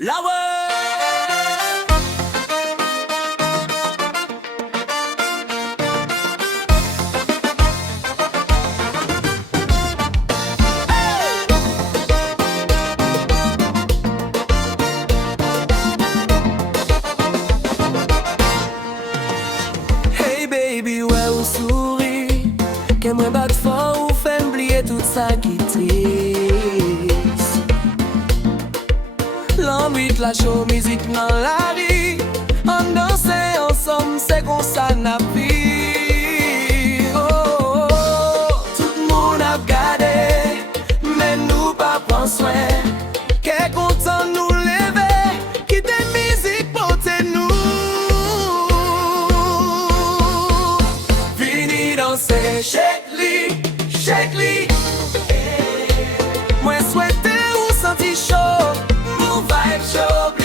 La Hey baby, ouais ou souris, qu'aimerait battre fort ou fait oublier tout ça qui triste. L'ennui de la show musique dans la rue, on danse ensemble, c'est qu'on ça n'a plus. Oh, oh, oh. Tout le monde a regardé, mais nous pas prendre soin. Qu'est content nous lever, quitter musique pour nous. Fini danser, shake li. Moi souhaite ou senti chaud, mon vibe chaud.